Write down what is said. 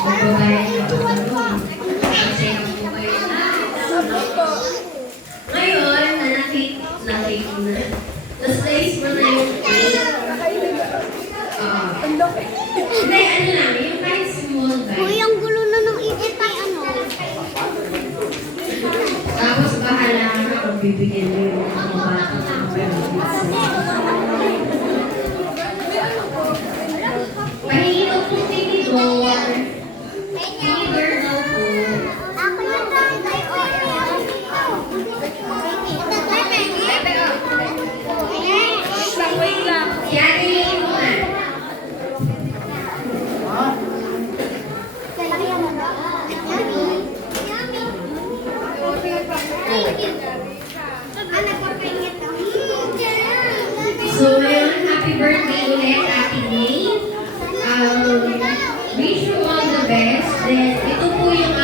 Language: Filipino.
Magbabayad na po doon. Masaya po kayo na. Ngayon, na-cake mo na. Na-slice mo na yung cake. Hindi, ano lang, yung kahit small bite. Uy, ang gulo na ng isip ay ano. Tapos bahala ka na kung bibigyan mo yung mga bata ng pahingi daw po tinidor. Tinidor daw po. Ako yung dami kay Wait lang. Yan, mo na. So, ngayon, happy birthday ulit, Ate May. Wish you all the best. Then, ito po yung